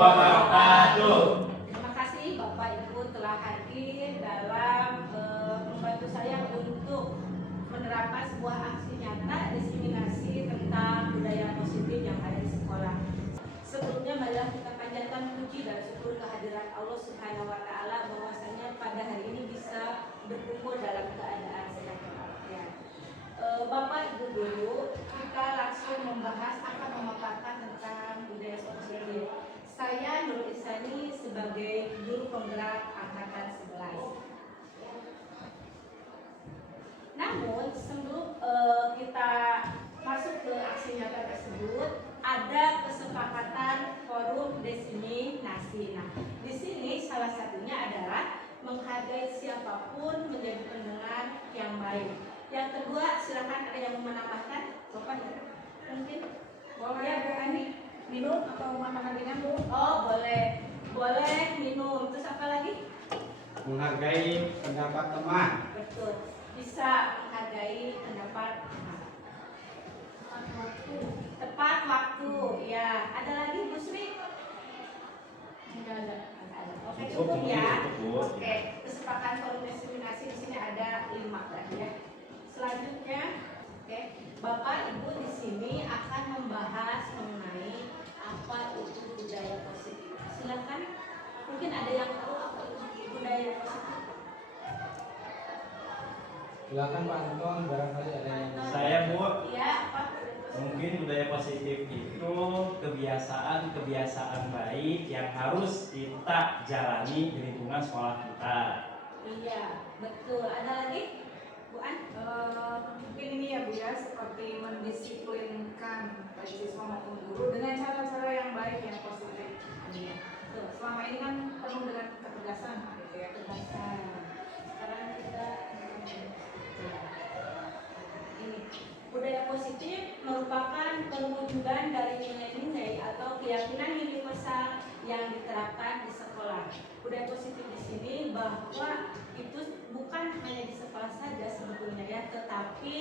wabarakatuh. Terima kasih Bapak Ibu telah hadir dalam membantu saya untuk menerapkan sebuah aksi nyata diseminasi tentang budaya positif yang ada di sekolah. Sebelumnya marilah kita panjatkan puji dan syukur kehadiran Allah Subhanahu wa taala bahwasanya pada hari ini bisa berkumpul dalam keadaan sehat walafiat. Bapak Ibu guru, kita langsung membahas akan memaparkan tentang budaya positif. Saya Nur Isani sebagai guru penggerak angkatan 11. Namun sebelum kita masuk ke aksi nyata tersebut, ada kesepakatan forum diseminasi. Nah, di sini salah satunya adalah menghargai siapapun menjadi pendengar yang baik. Yang kedua, silakan ada yang mau menambahkan? Bapak ya? Mungkin boleh ya, Bu Ani minum atau makan ringan Bu? Oh, boleh. Boleh minum. Terus apa lagi? Menghargai pendapat teman. Betul. Bisa menghargai pendapat teman. Tepat waktu. Ya, ada lagi Bu Sri? Enggak ada. Oke, cukup ya. Oke, kesepakatan forum diseminasi di sini ada 5 berarti ya. Selanjutnya, oke, Bapak Ibu di sini akan membahas mengenai apa itu budaya positif. Silakan. Mungkin ada yang tahu apa itu budaya positif? Silakan Pak Anton, barangkali ada yang Saya Bu, Iya, apa? mungkin budaya positif itu kebiasaan baik yang harus kita jalani di lingkungan sekolah kita. Iya, betul. Ada lagi? Bu An? Mungkin ini ya Bu ya, seperti mendisiplinkan baik siswa maupun guru dengan cara-cara yang baik yang positif. Iya, betul. Selama ini kan penuh dengan ketegasan gitu ya. Ketegasan. Sekarang kita ini budaya positif merupakan perwujudan dari nilai-nilai atau keyakinan universal yang diterapkan di sekolah. Budaya positif di sini bahwa itu bukan hanya di sekolah saja sebetulnya ya, tetapi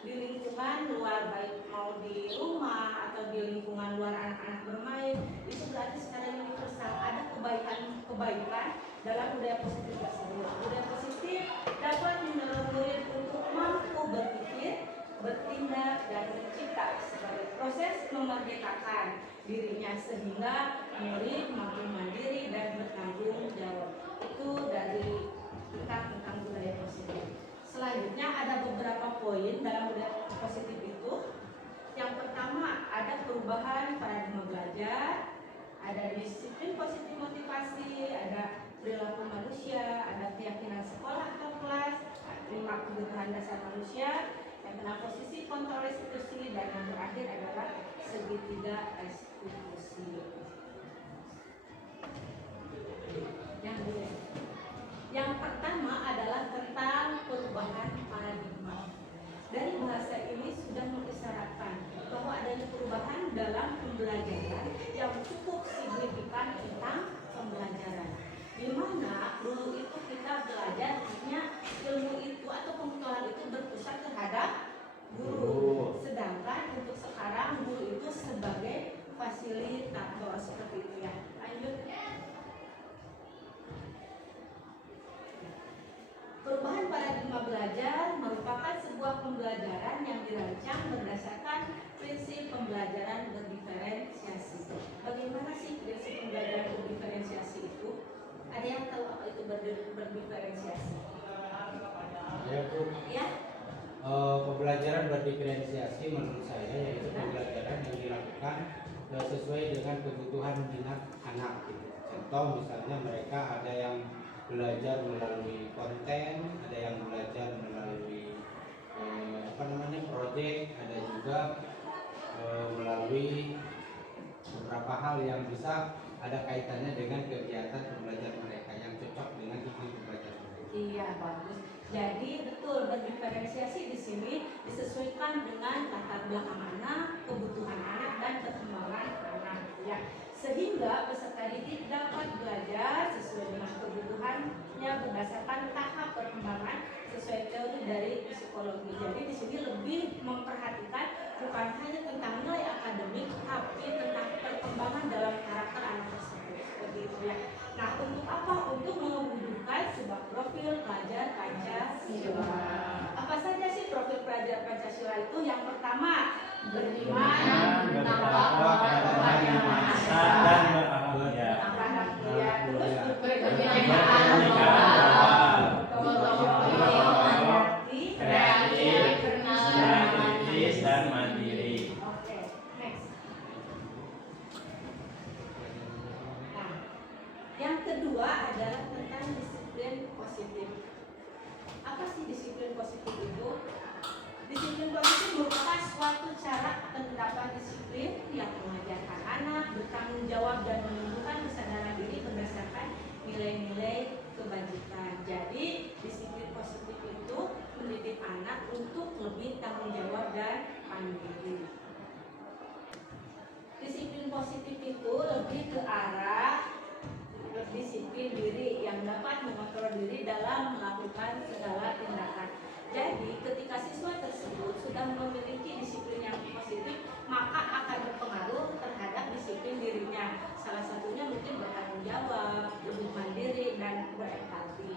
di lingkungan luar, baik mau di rumah atau di lingkungan luar anak-anak bermain, itu berarti secara universal ada kebaikan dalam budaya positif tersebut. Budaya positif dapat mendorong murid untuk mampu berpikir, bertindak, dan mencipta sebagai proses memerdekakan dirinya sehingga murid makin mandiri dan bertanggung jawab. Itu dari tentang budaya positif. Selanjutnya ada beberapa poin dalam budaya positif itu. Yang pertama ada perubahan paradigma belajar, ada disiplin positif motivasi, ada perilaku manusia, ada keyakinan sekolah atau kelas, 5 kebutuhan dasar manusia, yang kena posisi kontrol restitusi, dan yang terakhir adalah segitiga restitusi. Yang pertama adalah tentang perubahan paradigma. Dari bahasa ini sudah mengisyaratkan bahwa adanya perubahan dalam pembelajaran yang cukup signifikan tentang pembelajaran. Di mana dulu itu kita belajar hanya ilmu itu atau pengetahuan itu berpusat terhadap guru. Sedangkan untuk sekarang guru itu sebagai fasilitator seperti itu ya. Lanjut. Perubahan paradigma belajar merupakan sebuah pembelajaran yang dirancang berdasarkan prinsip pembelajaran berdiferensiasi. Bagaimana sih prinsip pembelajaran berdiferensiasi itu? Ada yang tahu apa itu berdiferensiasi? Ya Bu. Ya? Pembelajaran berdiferensiasi menurut saya yaitu pembelajaran yang dilakukan sesuai dengan kebutuhan minat anak. Gitu. Contoh misalnya mereka ada yang belajar melalui konten, ada yang belajar melalui proyek, ada juga melalui beberapa hal yang bisa ada kaitannya dengan kegiatan pembelajaran mereka yang cocok dengan iklim pembelajaran mereka. Iya, bagus. Jadi betul berdiferensiasi di sini disesuaikan dengan latar belakang anak, kebutuhan anak, dan perkembangan anak. Ya. Sehingga peserta didik dapat belajar sesuai dengan kebutuhannya berdasarkan tahap perkembangan sesuai teori dari psikologi. Jadi di sini lebih memperhatikan bukan hanya tentang nilai akademik, tapi tentang perkembangan dalam karakter anak tersebut. kedua adalah tentang disiplin positif. Apa sih disiplin positif itu? Disiplin positif merupakan suatu cara penerapan disiplin yang mengajarkan anak bertanggung jawab dan menumbuhkan kesadaran diri berdasarkan nilai-nilai kebajikan. Jadi disiplin positif itu mendidik anak untuk lebih tanggung jawab dan mandiri. Disiplin positif itu lebih ke arah disiplin diri yang dapat mengontrol diri dalam melakukan segala tindakan. Jadi ketika siswa tersebut sudah memiliki disiplin yang positif, maka akan berpengaruh terhadap disiplin dirinya. Salah satunya mungkin bertanggung jawab, lebih mandiri, dan berempati.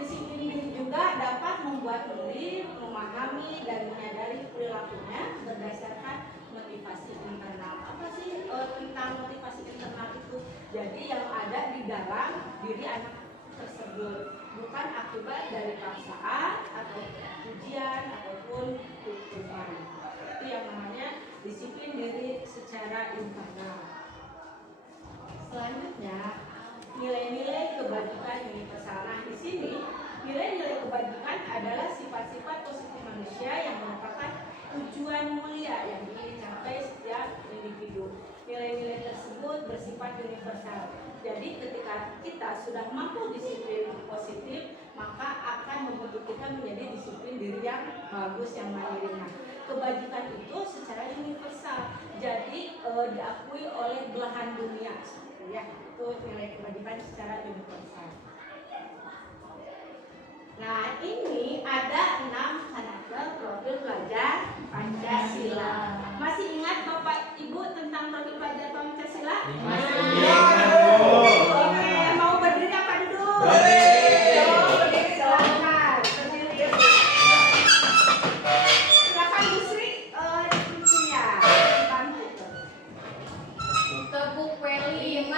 Disiplin diri juga dapat membuat diri memahami dan menyadari perilakunya berdasarkan motivasi internal. Apa sih tentang motivasi internal itu? Jadi yang ada di dalam diri anak tersebut, bukan akibat dari paksaan atau ujian ataupun tuntutan. Itu yang namanya disiplin diri secara internal. Selanjutnya, nilai-nilai kebajikan universal. Nah, di sini nilai-nilai kebajikan adalah sifat-sifat positif manusia yang merupakan tujuan mulia yang ingin dicapai setiap individu. Nilai-nilai tersebut bersifat universal. Jadi ketika kita sudah mampu disiplin positif, maka akan membentuk kita menjadi disiplin diri yang bagus, yang mandiri. Nah, kebajikan itu secara universal, jadi diakui oleh belahan dunia. Ya, itu nilai kebajikan secara universal. Nah, ini ada 6 karakter profil pelajar Pancasila. Masih ingat Bapak Ibu tentang profil pelajar Pancasila? Oke, mau berdiri apa duduk? Berdiri, silakan. Berdiri. Silakan Bu Sri, itunya dibantu. Tepuk P5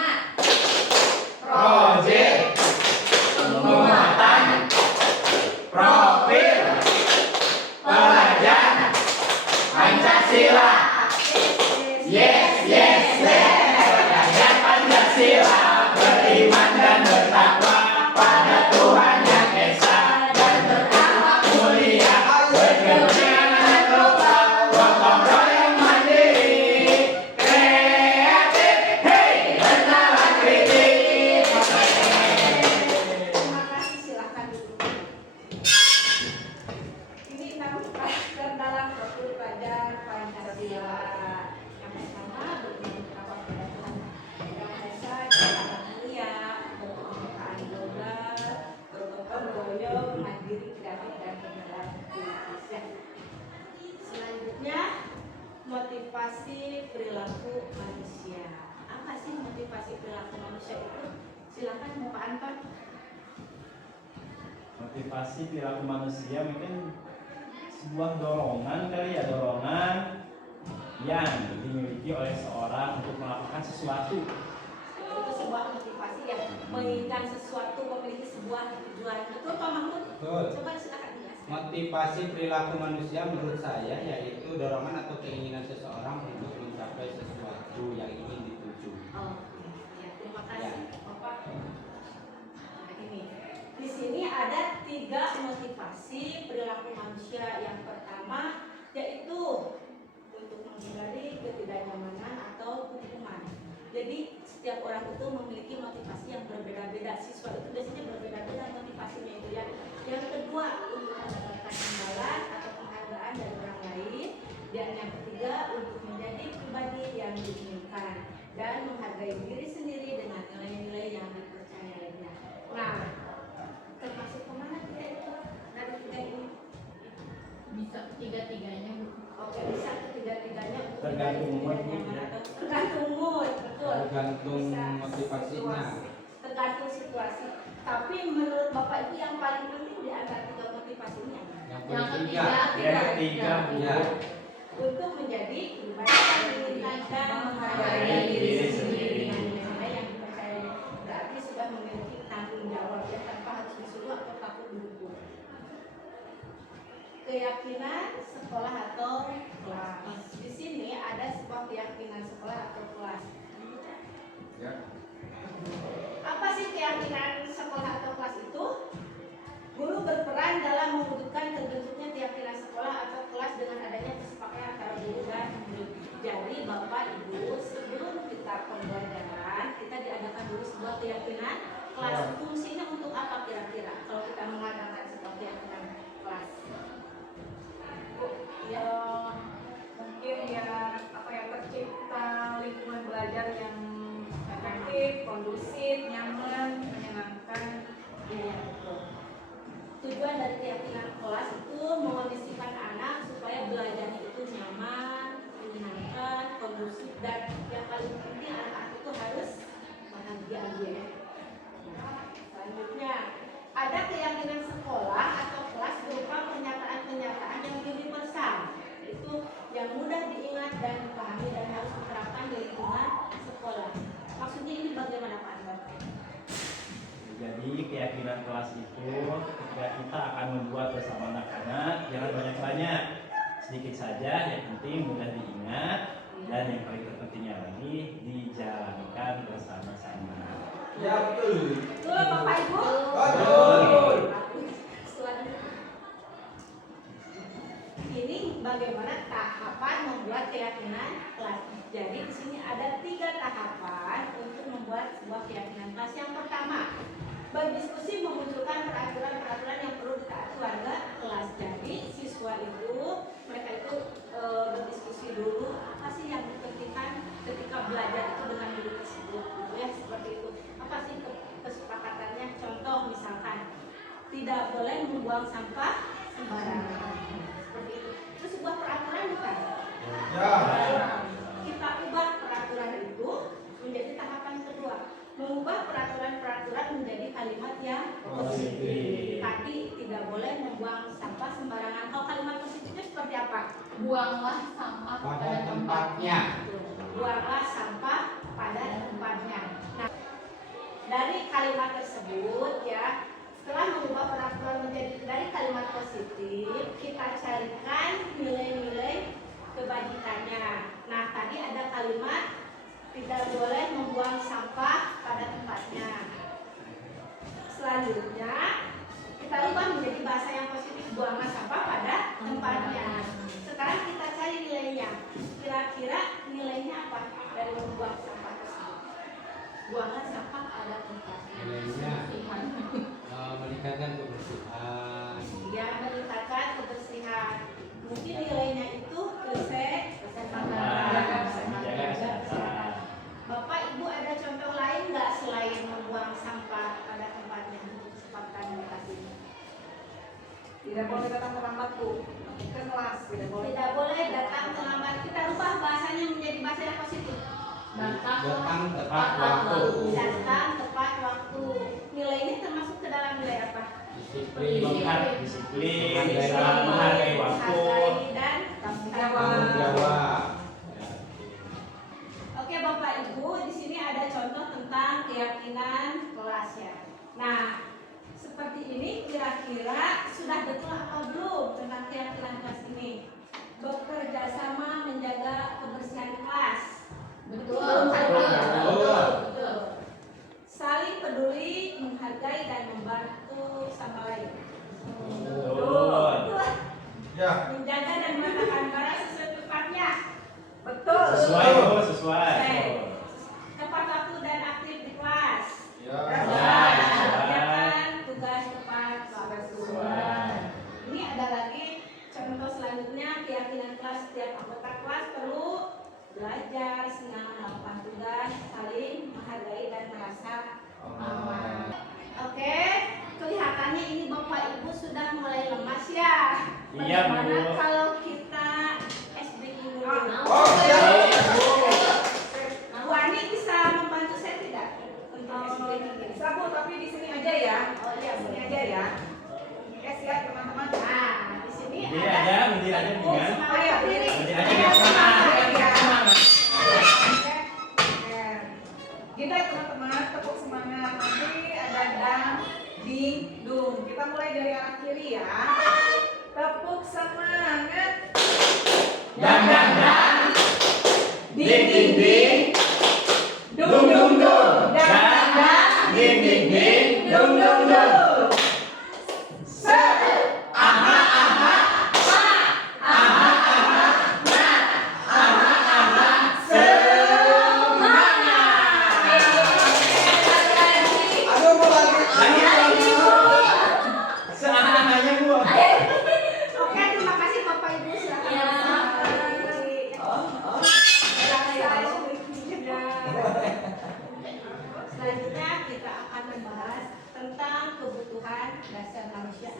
Project penguatan profil pelajar Pancasila. Yes, yes, yes. Pelajar Pancasila beriman dan bertakwa pada Tuhan yang esa dan berakhlak mulia, bekerja dengan total, gotong royong mandiri, kreatif, hey, bernalar kritis. Terima kasih, silakan duduk. Ini 6 karakter dalam profil pelajar Pancasila. Yang pertama, beriman bertakwa pada Tuhan yang esa dan berakhlak mulia, berkebinekaan global, bergotong royong, mandiri, kreatif, dan bernalar kritis. Ya. Selanjutnya, motivasi perilaku manusia. Apa sih motivasi perilaku manusia itu? Silakan Bapak Anton. Motivasi perilaku manusia mungkin sebuah dorongan kali ya, dorongan yang dimiliki oleh seorang untuk melakukan sesuatu. Itu sebuah motivasi yang menginginkan sesuatu, memiliki sebuah tujuan. Betul Pak Mahmud? Betul. Coba silakan jelaskan. Motivasi perilaku manusia menurut saya yaitu dorongan atau keinginan seseorang untuk mencapai sesuatu yang ingin dituju. Oh, ya, terima kasih Bapak. Nah, ini di sini ada 3 motivasi perilaku manusia. Yang pertama yaitu untuk menghindari ketidaknyamanan atau hukuman. Jadi setiap orang itu memiliki motivasi yang berbeda-beda. Siswa itu biasanya berbeda-beda motivasinya itu ya. Yang kedua untuk mendapatkan imbalan atau penghargaan dari orang lain. Dan yang ketiga untuk menjadi pribadi yang diinginkan dan menghargai diri sendiri dengan nilai-nilai yang dipercayainya. Nah, termasuk kemana kita itu dari 3 ini? bisa ketiga-tiganya Bu. Oke, bisa ketiga-tiganya untuk Tergantung menjadi mood, pribadi yang ya. mana? Tergantung mood, betul. Tergantung Bisa motivasinya. situasi, tergantung situasi. Tapi menurut Bapak itu yang paling penting di antara 3 motivasi ini apa? Yang Yang ketiga, Yang ketiga, Bu. ya, Untuk menjadi pribadi yang diinginkan dan menghargai diri sendiri dengan nilai yang dipercayai. Berarti sudah memiliki tanggung jawab ya, tanpa harus disuruh atau takut dihukum. Keyakinan sekolah atau kelas. Di sini ada sebuah keyakinan sekolah atau kelas. Ya. kita pembelajaran, kita diadakan dulu sebuah keyakinan kelas. Fungsinya untuk apa kira-kira kalau kita mengadakan sebuah keyakinan kelas? Ya mungkin ya apa ya, tercipta lingkungan belajar yang efektif, kondusif, nyaman, menyenangkan. Ya, betul. Tujuan dari keyakinan kelas itu mengondisikan anak supaya belajarnya itu nyaman, menyenangkan, kondusif, dan yang paling penting anak-anak itu harus bahagia ya. Selanjutnya, ada keyakinan sekolah atau kelas berupa pernyataan-pernyataan yang universal, itu yang mudah diingat dan dipahami dan harus diterapkan di lingkungan sekolah. Maksudnya ini bagaimana Pak Anwar? Jadi keyakinan kelas itu ketika kita akan membuat bersama anak-anak jangan banyak-banyak, sedikit saja, yang penting mudah diingat dan yang paling terpentingnya lagi dijalankan bersama-sama. Ya betul. Betul Bapak Ibu? Betul. Selanjutnya, ini bagaimana tahapan membuat keyakinan kelas. Jadi di sini ada 3 tahapan untuk membuat sebuah keyakinan kelas. Yang pertama, berdiskusi memunculkan peraturan-peraturan yang perlu ditaati warga kelas. Jadi siswa itu, mereka itu berdiskusi dulu apa sih yang dipentingkan ketika belajar itu dengan guru tersebut, gitu ya, seperti itu. Apa sih kesepakatannya? Contoh misalkan tidak boleh membuang sampah sembarangan, seperti itu. Itu sebuah peraturan bukan? Ya. Kita ubah peraturan itu menjadi tahapan kedua, mengubah peraturan-peraturan menjadi kalimat yang positif. Tadi tidak boleh membuang sampah sembarangan. Kalau kalimat positifnya seperti apa? Buanglah sampah Pada tempatnya. Buanglah sampah pada tempatnya. Nah, dari kalimat tersebut ya, setelah mengubah peraturan menjadi dari kalimat positif, kita carikan nilai-nilai kebajikannya. Nah, tadi ada kalimat tidak boleh membuang sampah pada tempatnya. Selanjutnya, kita ubah menjadi bahasa yang positif, buanglah sampah pada tempatnya. Sekarang kita cari nilainya. Kira-kira nilainya apa dari membuang sampah tersebut? Buanglah sampah pada tempatnya. Nilainya meningkatkan kebersihan. Ya, meningkatkan kebersihan. Mungkin nilainya itu kesehatan. Menjaga kesehatan. Bapak Ibu ada contoh lain nggak selain membuang sampah pada tempatnya untuk kesempatan lokasi? Tidak boleh datang terlambat Bu ke kelas, tidak boleh. Tidak boleh datang terlambat. Kita rubah bahasanya menjadi bahasa yang positif. Datang tepat waktu. Datang tepat waktu. Nilainya termasuk ke dalam nilai apa? Disiplin. Disiplin, bisa menghargai waktu. Menghargai dan Tanggung Tanggung jawab. Oke Bapak Ibu, di sini ada contoh tentang keyakinan kelas ya. Nah, seperti ini kira-kira sudah betul apa belum tentang keyakinan kelas ini? Bekerja sama menjaga kebersihan kelas. Betul. Betul. Saling peduli, menghargai dan membantu sama lain. Betul. Ya. Menjaga dan meletakkan barang sesuai tempatnya. Betul. Sesuai, Bu, sesuai. Tepat waktu dan aktif di kelas. Ya. Kerjakan tugas tepat waktu. Sesuai. Ini ada lagi contoh selanjutnya, keyakinan kelas. Setiap anggota kelas perlu belajar, senang melakukan tugas, saling menghargai dan merasa aman. Oke, kelihatannya ini Bapak Ibu sudah mulai lemas ya. Iya, Bu. Bagaimana kalau kita SBI dulu? Oh, siap. Bu Ani bisa membantu saya tidak untuk SBI? Bisa Bu, tapi di sini aja ya. Oh iya, Di sini boleh. aja ya. Oke, siap teman-teman. Nah, di sini Berdiri ada aja, berdiri aja tepuk dengan. semangat Oh iya, berdiri. Berdiri aja biar semangat. Semangat. Kita ya teman-teman, tepuk semangat. Nanti ada dang, ding, dung. Kita mulai dari arah kiri ya. Tepuk semangat. dasar manusia.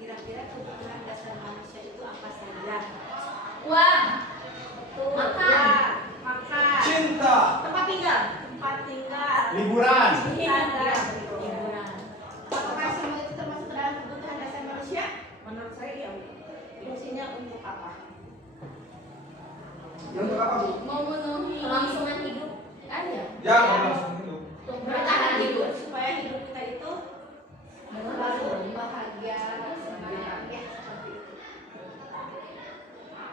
Kira-kira kebutuhan dasar manusia itu apa saja? Uang. Tuh, Makan. ya, makan. Cinta. Tempat tinggal. Tempat tinggal. Liburan. Liburan. Apakah semua itu termasuk dalam kebutuhan dasar manusia? Menurut saya ya. Fungsinya untuk apa? Ya untuk apa, Bu? Memenuhi kelangsungan hidup. Ada. Ya, langsung hidup. Untuk Bertahan bertahan hidup hidup. supaya hidup kita itu selalu bahagia, senang, ya seperti itu.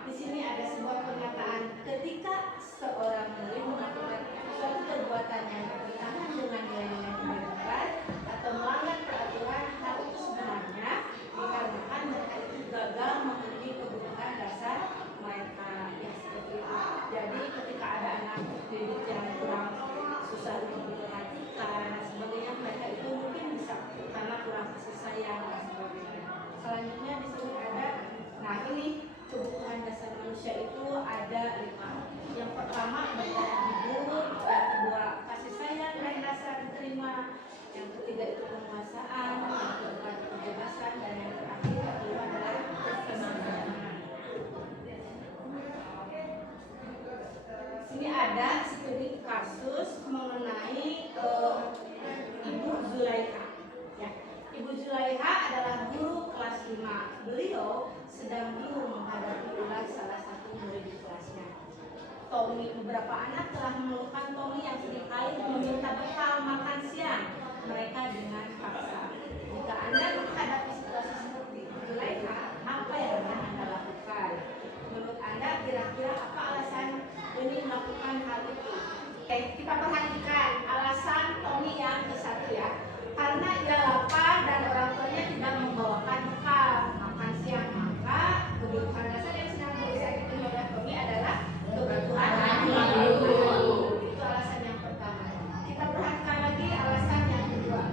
Di sini ada sebuah pernyataan ketika seorang murid melakukan suatu perbuatan yang bertentangan dengan nilai-nilai kebenaran atau melanggar peraturan, hal itu sebenarnya dikarenakan mereka itu gagal memenuhi kebutuhan dasar mereka, ya seperti itu. Jadi ketika ada anak didik yang kurang susah untuk diperhatikan dan sebagainya, mereka itu mungkin bisa karena kurang kasih sayang dan sebagainya. Selanjutnya di sini ada, nah ini kebutuhan dasar manusia itu ada 5. Yang pertama bertahan hidup, yang kedua kasih sayang dan rasa diterima, yang ketiga itu penguasaan, yang keempat kebebasan, dan yang terakhir kelima adalah kesenangan. Sini ada studi kasus mengenai Ibu Zulaikha. Ya, Ibu Zulaikha adalah guru kelas 5. Beliau sedang bingung menghadapi ulas salah satu murid di kelasnya. Tommy, beberapa anak telah mengeluhkan Tommy yang seringkali meminta bekal makan siang mereka dengan paksa. Jika Anda menghadapi situasi seperti Ibu Zulaikha, apa yang akan Anda lakukan? Menurut Anda kira-kira apa alasan Tommy melakukan hal itu? Kita perhatikan alasan Tommy yang ke-1 ya. Karena ia lapar dan orang tuanya tidak membawakan bekal makan siang, maka kebutuhan dasar yang sedang berusaha dipenuhi oleh Tommy adalah kebutuhan hidup. Itu alasan yang pertama. Kita perhatikan lagi alasan yang kedua.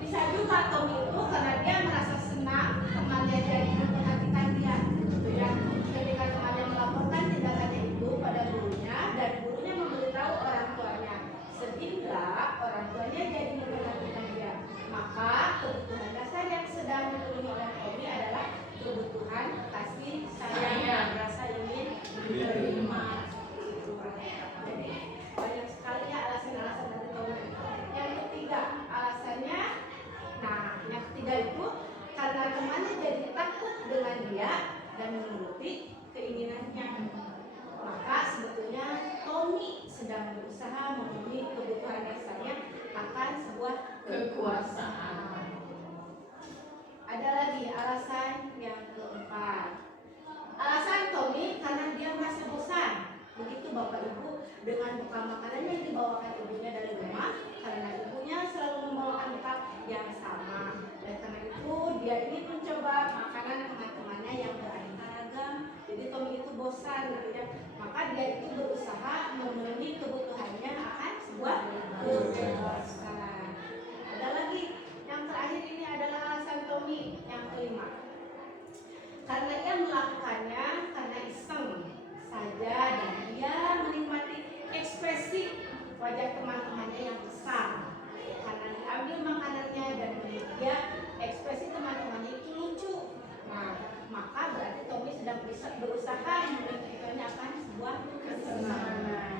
Bisa juga Tommy itu karena dia merasa senang temannya jadi memperhatikan dia, gitu ya. Ketika temannya melaporkan tindakannya itu pada gurunya dan gurunya memberitahu orang tuanya, sehingga orang tuanya jadi memperhatikan dia, maka kebutuhan dasar yang sedang dipenuhi oleh Tommy adalah kebutuhan kasih sayang dan rasa ingin diterima. Jadi banyak sekali ya alasan-alasan dari Tommy. Yang ketiga alasannya, nah yang ketiga itu karena temannya jadi takut dengan dia dan menuruti keinginannya, maka sebetulnya Tommy sedang berusaha memenuhi kebutuhan dasarnya akan sebuah kekuasaan. Ada lagi alasan yang keempat. Alasan Tommy karena dia merasa bosan. Begitu Bapak Ibu dengan bekal makanan yang dibawakan ibunya dari rumah, karena ibunya selalu membawakan bekal yang sama. Dan karena itu dia ingin mencoba makanan teman-temannya yang beraneka ragam. Jadi Tommy itu bosan gitu ya. Maka dia itu berusaha memenuhi kebutuhannya akan sebuah kebebasan. Ada lagi yang terakhir, ini adalah alasan Tommy yang kelima. Karena ia melakukannya karena iseng saja dan dia menikmati ekspresi wajah teman-temannya yang kesal. Karena diambil makanannya dan dia ekspresi teman-temannya itu lucu. Nah, maka berarti Tommy sedang berusaha menunjukkannya akan sebuah kesenangan.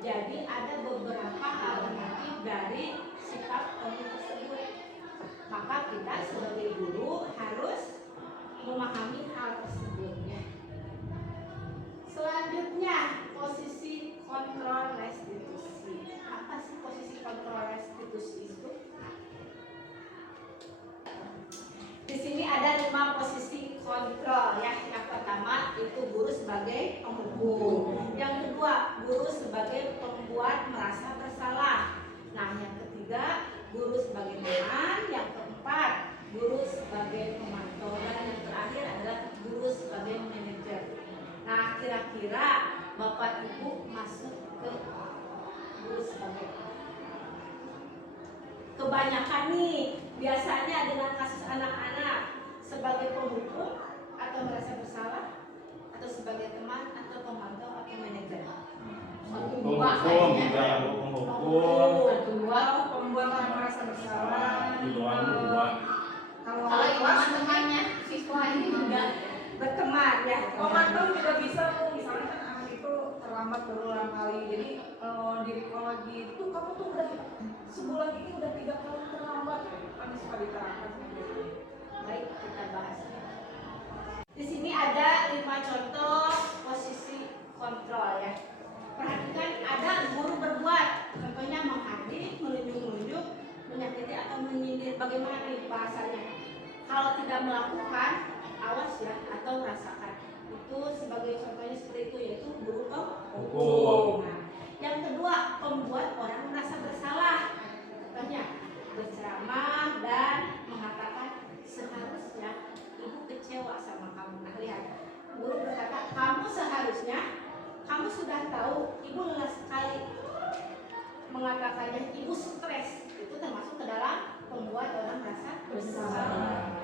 Jadi ada beberapa alternatif dari sikap Tommy tersebut. Maka kita sebagai guru harus memahami hal tersebutnya. Selanjutnya, posisi kontrol restitusi. Apa sih posisi kontrol restitusi itu? Di sini ada 5 posisi kontrol ya. Yang pertama itu guru sebagai penghukum. Yang kedua, guru sebagai pembuat merasa bersalah. Nah, yang ketiga, guru sebagai teman. Yang keempat, guru sebagai pemantau. Dan yang terakhir adalah guru sebagai manajer. Nah, kira-kira Bapak Ibu masuk ke guru sebagai apa? Kebanyakan nih biasanya dengan kasus anak-anak sebagai penghukum atau merasa bersalah, atau sebagai teman atau pemantau atau manajer. Hukum juga yang hukum. Kedua, pembuat orang merasa bersalah. memantau juga bisa tuh, misalnya kan anak itu terlambat berulang kali, jadi di recall lagi itu kamu tuh udah sebulan ini udah 3 kali terlambat, kan suka diterapkan. Baik, kita bahas. Di sini ada 5 contoh posisi kontrol ya. Perhatikan, ada guru berbuat, contohnya menghadik, menunjuk-nunjuk, menyakiti atau menyindir. Bagaimana nih bahasanya? Kalau tidak melakukan, awas ya, atau rasakan. Itu sebagai contohnya seperti itu, yaitu guru penghukum. Nah, yang kedua, pembuat orang merasa bersalah. Contohnya berceramah dan mengatakan seharusnya ibu kecewa sama kamu. Nah, lihat, guru berkata kamu seharusnya, kamu sudah tahu ibu lelah sekali. Mengatakannya ibu stres, itu termasuk ke dalam membuat orang merasa bersalah.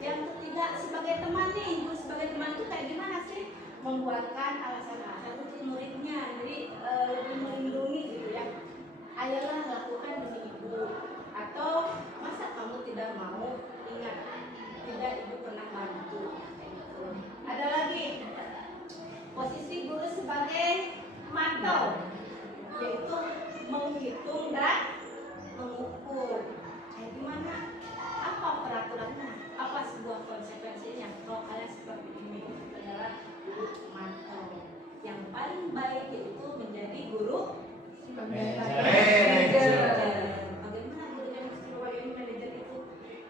Yang ketiga, sebagai teman nih, ibu sebagai teman itu kayak gimana sih? Membuatkan alasan-alasan untuk muridnya, jadi lebih melindungi gitu ya. Ayolah lakukan demi ibu. Atau masa kamu tidak mau? Ingat, tidak, ibu pernah bantu. Ada lagi posisi guru sebagai mantau, yaitu menghitung dan mengukur. Kayak gimana? Apa peraturannya? Apa sebuah konsekuensinya? Kalau kalian seperti ini adalah guru mantau. Yang paling baik yaitu menjadi guru Manajer. Bagaimana guru yang istimewa ini manajer itu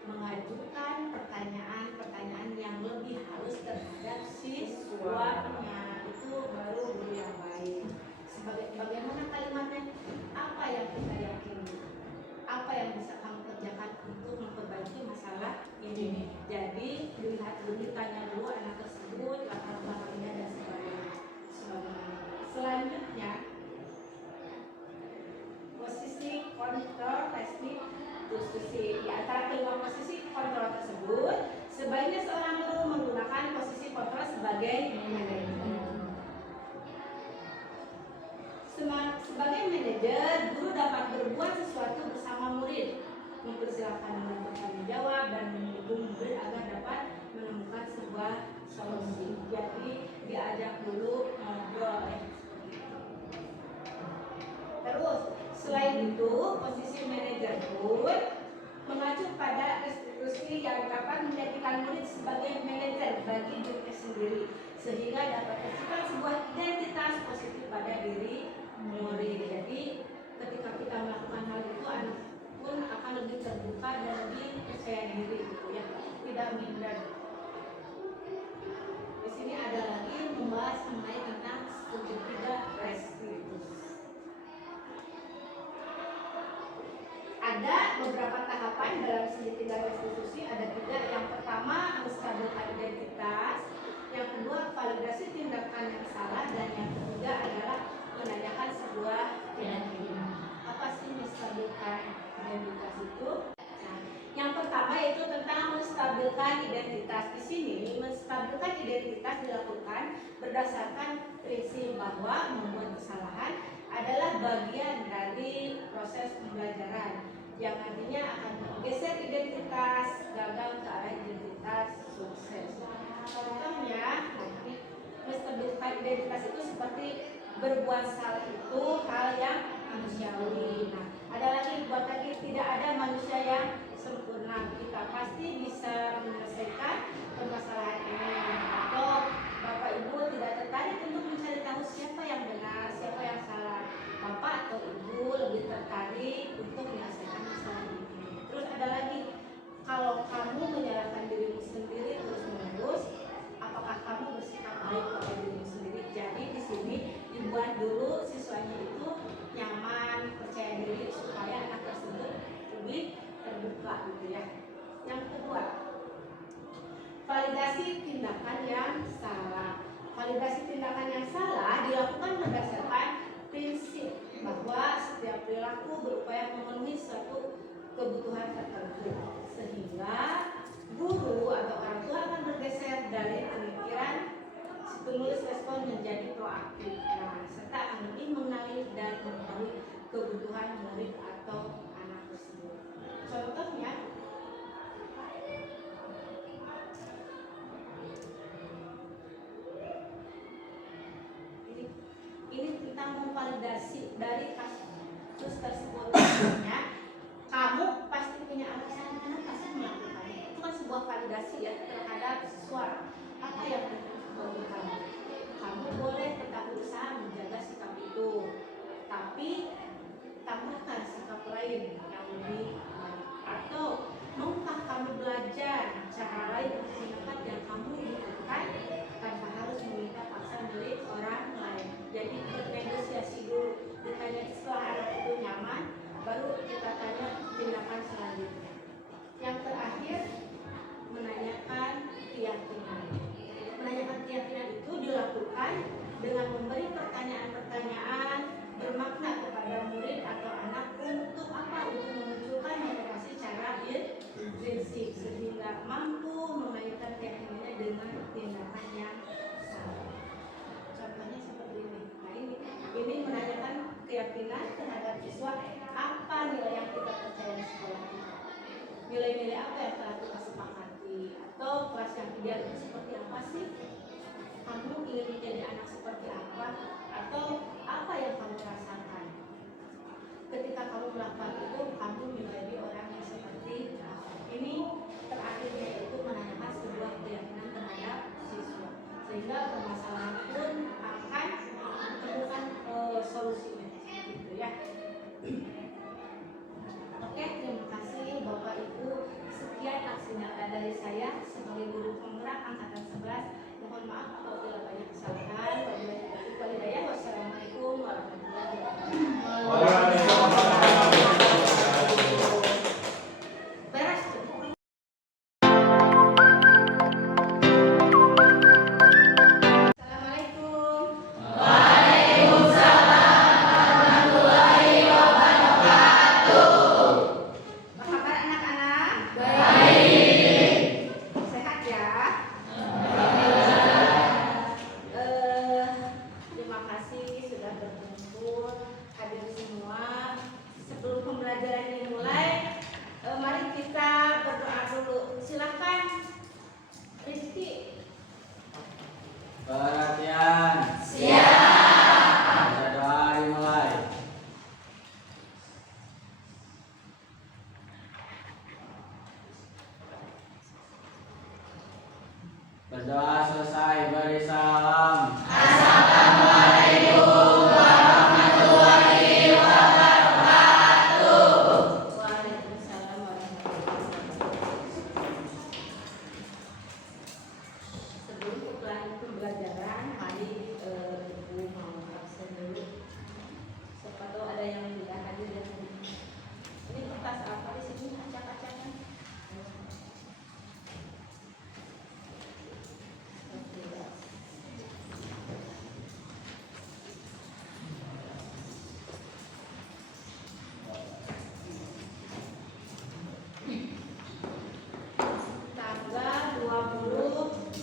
mengajukan pertanyaan-pertanyaan yang lebih halus terhadap siswanya, itu baru guru yang baik. Bagaimana kalimatnya? Apa yang kita yakini? Apa yang bisa kamu kerjakan untuk memperbaiki masalah ini? Jadi dilihat dulu, ditanya dulu anak tersebut latar belakangnya dan sebagainya. Selanjutnya, posisi kontrol teknik diskusi. Di antara kelima posisi kontrol tersebut, sebaiknya seorang guru menggunakan posisi kontrol sebagai manajer. Sebagai manajer, guru dapat berbuat sesuatu bersama murid, mempersilahkan murid bertanggung jawab dan mendukung murid agar dapat menemukan sebuah solusi. Jadi diajak dulu ngobrol. Terus selain itu, posisi manajer pun mengacu pada restitusi yang dapat menjadikan murid sebagai manajer bagi dirinya sendiri, sehingga dapat menciptakan sebuah identitas positif pada diri murid. Jadi ketika kita melakukan hal itu, anak pun akan lebih terbuka dan lebih percaya diri gitu ya, tidak minder. Di sini ada lagi membahas mengenai tentang segitiga restitusi. Ada beberapa tahapan dalam segitiga restitusi, ada 3. Yang pertama, menstabilkan identitas. Yang kedua, validasi tindakan yang salah. Dan yang ketiga adalah menanyakan sebuah keyakinan. Apa sih menstabilkan identitas itu? Nah, yang pertama yaitu tentang menstabilkan identitas. Di sini, menstabilkan identitas dilakukan berdasarkan prinsip bahwa membuat kesalahan adalah bagian dari proses pembelajaran yang nantinya akan menggeser identitas, gagal ke arah identitas sukses. Contohnya, menstabilkan identitas itu seperti berbuat salah itu hal yang manusiawi. Nah, ada lagi, buat lagi, tidak ada manusia yang sempurna. Kita pasti bisa menyelesaikan permasalahan ini. Atau Bapak Ibu tidak tertarik untuk mencari tahu siapa yang benar, siapa yang salah. Bapak atau Ibu lebih tertarik untuk menyelesaikan masalah ini. Terus ada lagi, kalau kamu menyalahkan dirimu sendiri terus-menerus, apakah kamu bersikap baik pada dirimu sendiri? Jadi di sini dibuat dulu siswanya itu nyaman, percaya diri supaya anak tersebut lebih terbuka gitu ya. Yang kedua, validasi tindakan yang salah. Validasi tindakan yang salah dilakukan berdasarkan prinsip bahwa setiap perilaku berupaya memenuhi suatu kebutuhan tertentu, sehingga guru atau orang tua akan bergeser dari pemikiran penulis respon menjadi proaktif, serta akan lebih mengenali dan mengetahui kebutuhan murid atau anak tersebut. Contohnya, validasi dari kasus tersebut. Ya, kamu pasti punya alasan kenapa sih melakukannya. Itu kan sebuah validasi ya terhadap siswa. Apa yang menurut kamu? Kamu boleh tetap berusaha menjaga sikap itu, tapi tambahkan sikap lain yang lebih baik. Atau maukah kamu belajar cara lain untuk mendapat yang kamu inginkan tanpa harus meminta paksa dari orang lain. Jadi bernegosiasi dulu, ditanya setelah anak itu nyaman, baru kita tanya tindakan selanjutnya. Yang terakhir, menanyakan keyakinan. Menanyakan keyakinan itu dilakukan dengan memberi pertanyaan-pertanyaan bermakna kepada murid atau anak untuk apa? Untuk memunculkan motivasi cara prinsip sehingga mampu mengaitkan keyakinannya dengan tindakan yang salah. Contohnya seperti ini. Nah ini menanyakan keyakinan terhadap siswa, apa nilai yang kita percaya di sekolah kita, nilai-nilai apa yang telah kita sepakati, atau kelas yang ideal itu seperti apa sih? Kamu ingin menjadi anak seperti apa? Atau apa yang kamu rasakan? Ketika kamu melakukan itu, kamu menjadi orang yang seperti apa? Ini terakhirnya itu menanyakan sebuah keyakinan terhadap siswa, sehingga permasalahan pun akan menemukan solusinya, gitu ya. Oke, terima kasih Bapak Ibu. Sekian aksi nyata dari saya sebagai guru penggerak angkatan 11. Mohon maaf apabila banyak kesalahan. Wassalamualaikum warahmatullahi wabarakatuh. Beres. Assalamualaikum. Apa kabar anak-anak? Baik. Sehat ya? Terima kasih sudah berkumpul hadir semua. Sebelum pembelajaran dimulai, mari kita berdoa dulu. Silakan Rizky. Perhatian. Siap. Baca doa dimulai. Berdoa selesai, beri salam. Assalamualaikum warahmatullahi wabarakatuh. Waalaikumsalam warahmatullahi wabarakatuh. Sebelum pembelajaran, mari Ibu mau absen dulu. Siapa tahu ada yang tidak hadir dan ini kertas apa di sini acak-acakan? Tanggal 26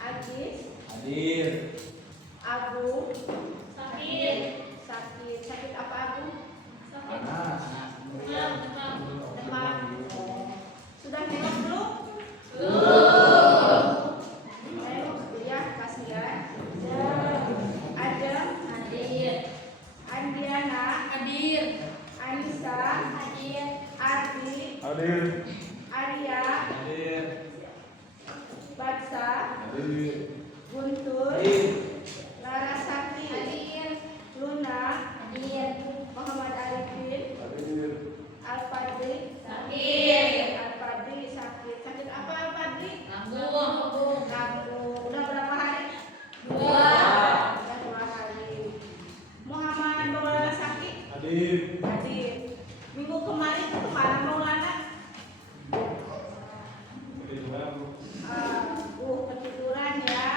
Agis, Hadir. Agung, sakit apa Agung? Panas. Demam. Sudah nengok belum? Nengok ya, kasih ya. Adam, Andiana, Anissa, Ardi, Hadir. Arya, Hadir. Batsa, Hadir. Guntur, Hadir. Larasati, Luna, Muhammad Arifin, Hadir. Al-Fadli, Al-Fadli sakit. Sakit apa Al-Fadli? Lambung. Udah berapa hari? Udah 2 hari. Muhammad Maulana sakit? Hadir. Hadir. Minggu kemarin itu kemana Maulana? Hadir juga, Bu. Ketiduran ya.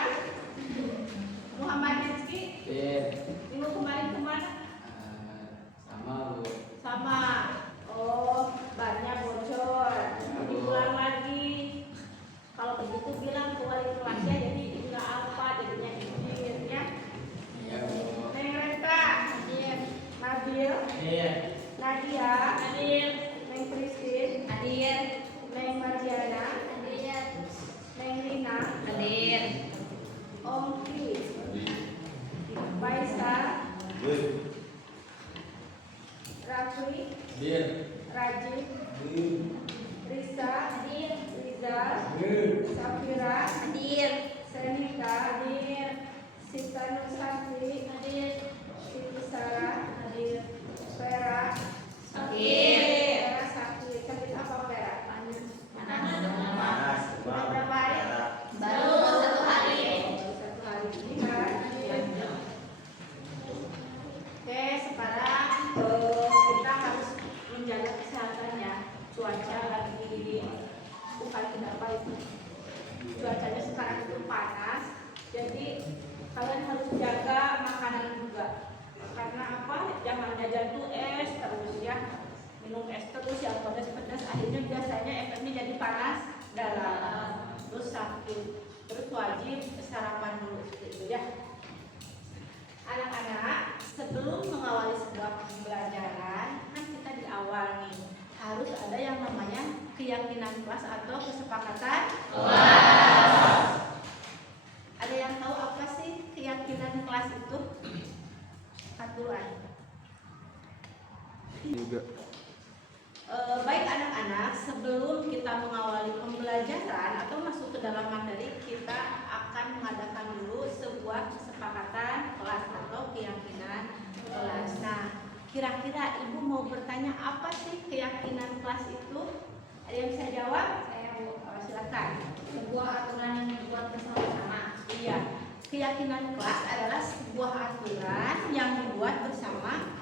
Hadir. Rajin, Risa, Hadir. Rizal, Safira, Hadir. Senika, hadir. Sita Nursanti, Hadir. Siti Sarah, hadir. Vera, Hadir. Vera sakit. Sakit apa Vera? Panas. Sudah berapa hari? Baru 1 hari. Baru 1 hari. Ini kan? Oke, sekarang kita harus menjaga kesehatan ya. Cuaca lagi bukan tidak baik. Cuacanya sekarang itu panas, jadi kalian harus jaga makanan juga. Karena apa? Jangan jajan tuh es terus ya, minum es terus yang pedas-pedas, akhirnya biasanya efeknya jadi panas darah, terus sakit. Terus wajib sarapan dulu gitu ya. Anak-anak, sebelum mengawali sebuah pembelajaran, kan kita di awal nih harus ada yang namanya keyakinan kelas atau kesepakatan kelas. Ada yang tahu apa sih keyakinan kelas itu? Aturan. Juga. Baik anak-anak, sebelum kita mengawali pembelajaran atau masuk ke dalam materi, kita akan mengadakan dulu sebuah kesepakatan kelas atau keyakinan kelas. Nah, kira-kira ibu mau bertanya apa sih keyakinan kelas itu? Ada yang bisa jawab? Saya silakan. Sebuah aturan yang dibuat bersama-sama. Iya, keyakinan kelas adalah sebuah aturan yang dibuat bersama-sama.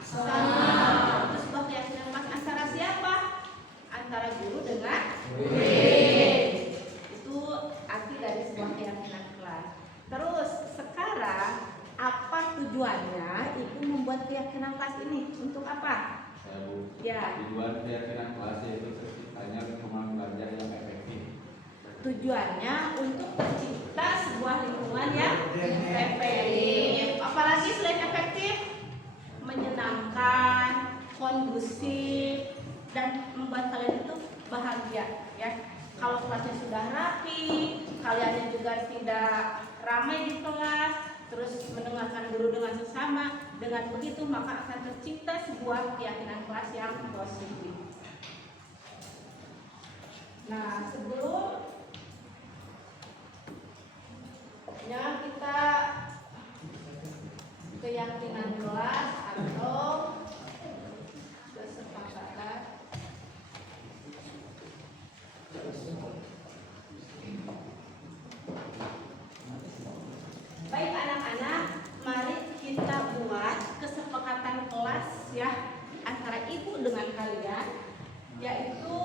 Itu sebuah keyakinan kelas antara siapa? Antara guru dengan murid. Itu arti dari sebuah keyakinan kelas. Terus sekarang apa tujuannya ibu membuat keyakinan kelas ini? Untuk apa? Ya. Tujuan keyakinan kelas yaitu terciptanya lingkungan belajar yang efektif. Tujuannya untuk mencipta sebuah lingkungan yang efektif. Apalagi selain efektif, menyenangkan, kondusif, dan membuat kalian itu bahagia. Ya, kalau kelasnya sudah rapi, kalian juga tidak ramai di kelas, terus mendengarkan guru dengan sesama. Dengan begitu maka akan tercipta sebuah keyakinan kelas yang positif. Nah, sebelum ya kita keyakinan kelas atau kesepakatan. Baik anak-anak, mari kita buat kesepakatan kelas ya antara ibu dengan kalian, yaitu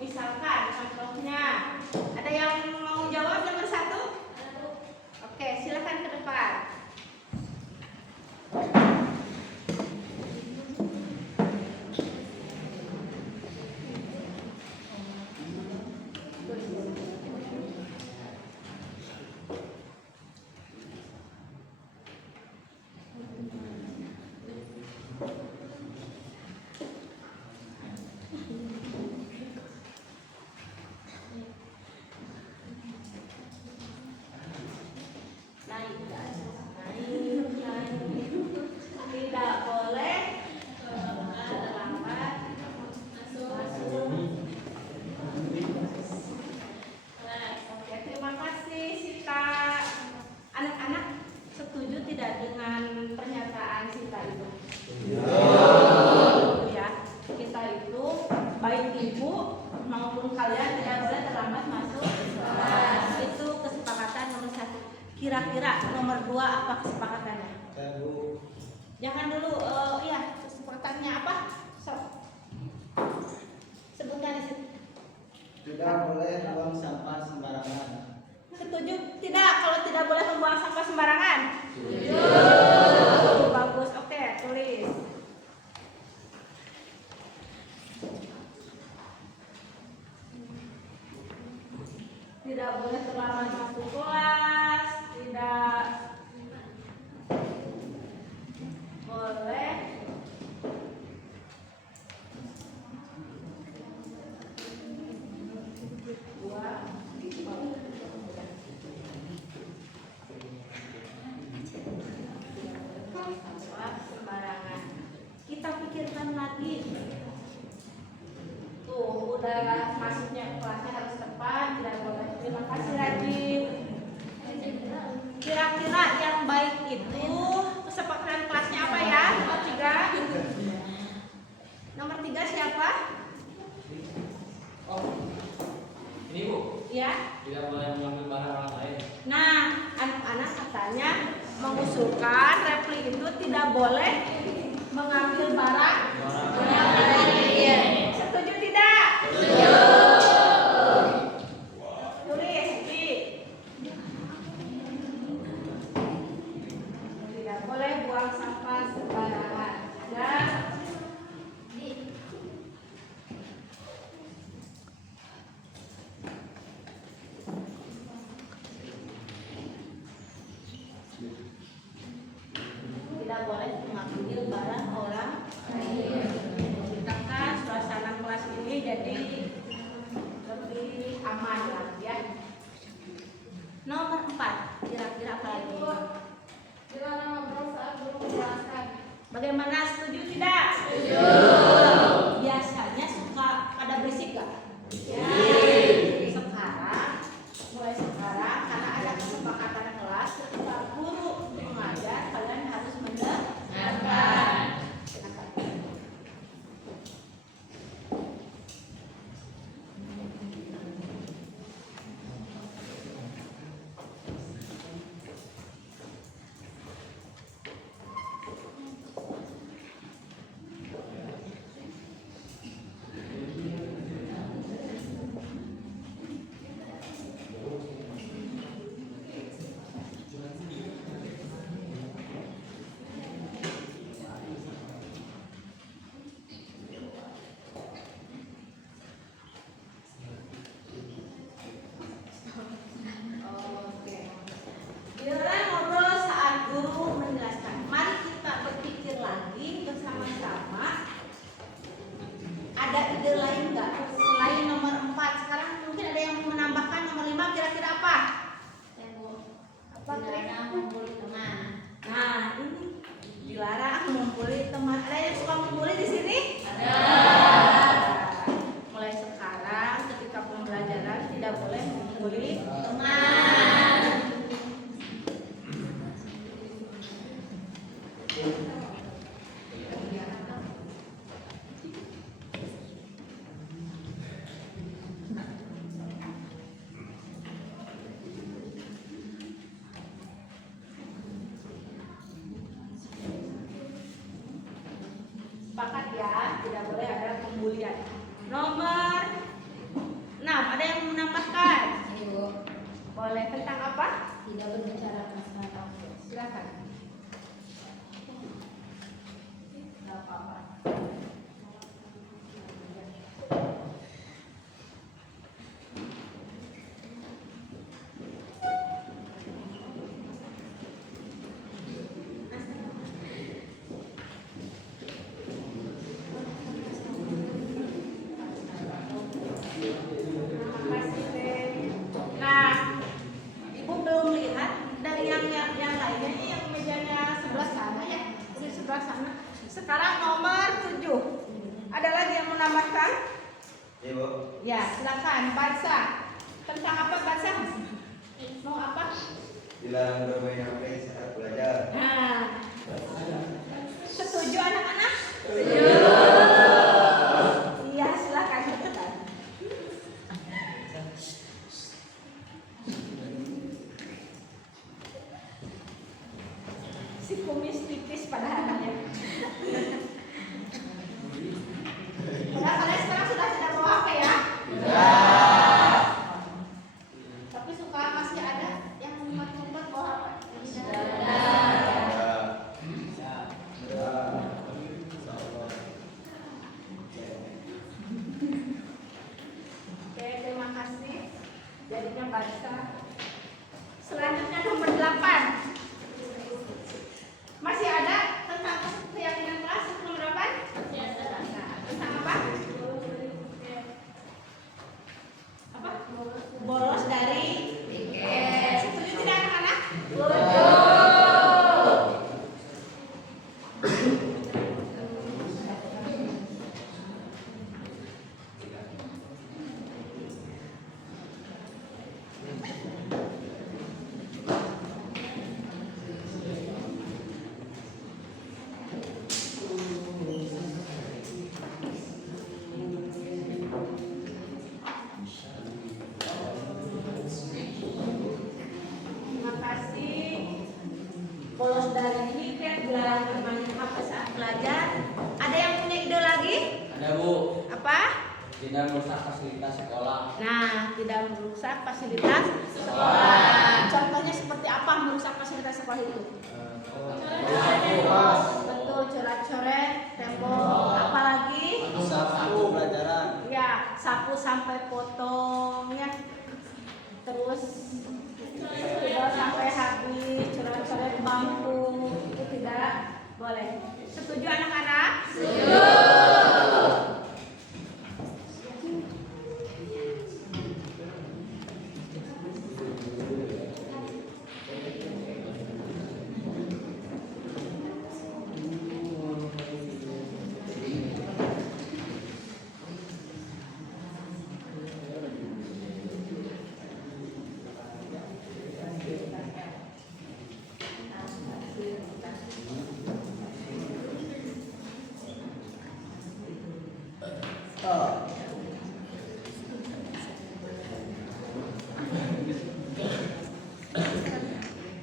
misalkan contohnya ada yang mau jawab nomor 1? Oke, silakan ke depan. Tidak boleh terlambat masuk. Oke, terima kasih Sita. Anak-anak setuju tidak dengan pernyataan Sita itu? Ya, kita itu baik ibu maupun kalian tidak boleh terlambat masuk. Itu kesepakatan nomor 1. Kira-kira nomor 2 apa kesepakatannya? Jangan dulu, ya kesepakatannya apa? Sebutkan di situ. Tidak boleh buang sampah sembarangan. Setuju? Tidak, kalau tidak boleh membuang sampah sembarangan. Setuju. Bagus, oke, tulis. Tidak boleh terlambat masuk kelas. Tidak boleh buang Misalnya mengusulkan Repli itu tidak boleh mengambil barang yang lain. Setuju tidak? Setuju. Tulis di. Tidak boleh buang sampah sembarangan. Dan tidak boleh mengambil barang orang lain. Menciptakan suasana kelas ini jadi lebih aman lah ya. Nomor 4, kira-kira apa lagi? Dilarang ngobrol saat guru menjelaskan. Bagaimana, setuju tidak? Setuju. Biasanya suka pada berisik gak? Ya. Sekarang, mulai sekarang karena ada kesepakatan kelas ketika guru mengajar kalian harus mendengarkan. Silakan. Oke. Dilarang ngobrol saat guru menjelaskan. Mari kita berpikir lagi bersama-sama. Ada ide lain nggak selain nomor 4? Sekarang mungkin ada yang menambahkan nomor 5. Kira-kira apa? Apa? Dilarang mengumpuli teman. Nah, ini dilarang mengumpuli teman. Ada yang suka mengumpuli di sini? Ada. Mulai sekarang ketika pembelajaran tidak boleh mengumpuli teman. Sepakat ya, tidak boleh ada pembulian. Nomor 6, ada yang menambahkan? Ayo. Boleh, tentang apa? Tidak berbicara prasangka. Silakan. Nggak apa-apa. Nah, Ibu belum lihat dari yang lainnya ini yang mejanya sebelah sana ya, di sebelah sana. Sekarang nomor 7. Ada lagi yang menambahkan? Ibu. Ya, silakan baca. Tentang apa baca? Mau apa? Dilarang bermain HP saat belajar. Nah, setuju anak-anak? Setuju. Iya, silakan. Si kumis tipis pada anaknya. Udah, kalian sekarang sudah tidak bawa HP ya? Tapi suka masih ada yang ngumpet-ngumpet bawa HP? Oke, terima kasih. Jadinya baca. Selanjutnya nomor 8. Masih ada tentang keyakinan kelas nomor 8? Nah, tentang apa? Apa? Bolos dari tiket. Setuju tidak anak-anak? Setuju. Terima kasih. bolos dari tiket, dilarang bermain HP saat belajar. Ada yang punya ide lagi? Ada Bu, Apa? tidak merusak fasilitas sekolah. Nah, tidak merusak fasilitas sekolah. Contohnya seperti apa merusak fasilitas sekolah itu? Betul, coret-coret tembok. Apalagi? Sapu pelajaran. Ya, sapu sampai potong ya. Terus tidak sampai habis, coret-coret bangku itu tidak boleh. Setuju anak-anak? Setuju.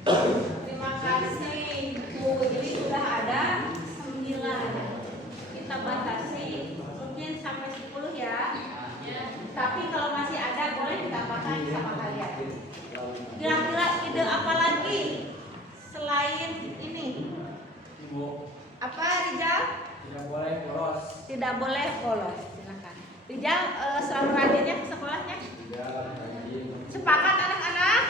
Terima kasih Bu. Jadi sudah ada 9. Kita batasi mungkin sampai 10 ya. Tapi kalau masih ada boleh ditambahkan sama kalian. Kira-kira ide apa lagi selain ini? Bu, Apa Rijal? tidak boleh bolos. Tidak boleh bolos. Silakan. Rijal selalu rajin ya ke sekolahnya. Sepakat anak-anak?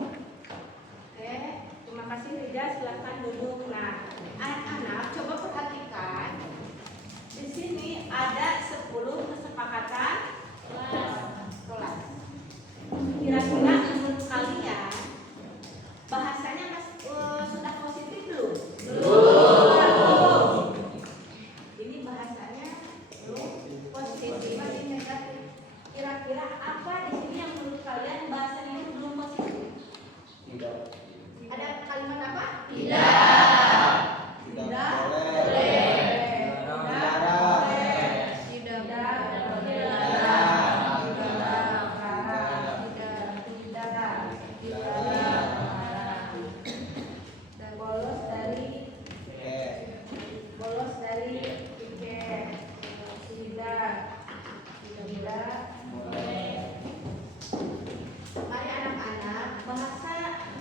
Oke, terima kasih Rijal. Silakan duduk. Nah, anak-anak coba perhatikan. Di sini ada 10 kesepakatan kelas. Kira-kira menurut kalian bahasanya sudah positif belum? Belum. Ini bahasanya belum positif, masih negatif. Kira-kira apa di sini yang menurut kalian bahasanya itu belum positif? Tidak. Ada kalimat apa? Tidak. Tidak boleh. boleh. Dilarang. Tidak bolos dari tiket. Tidak. Mari anak-anak, bahasa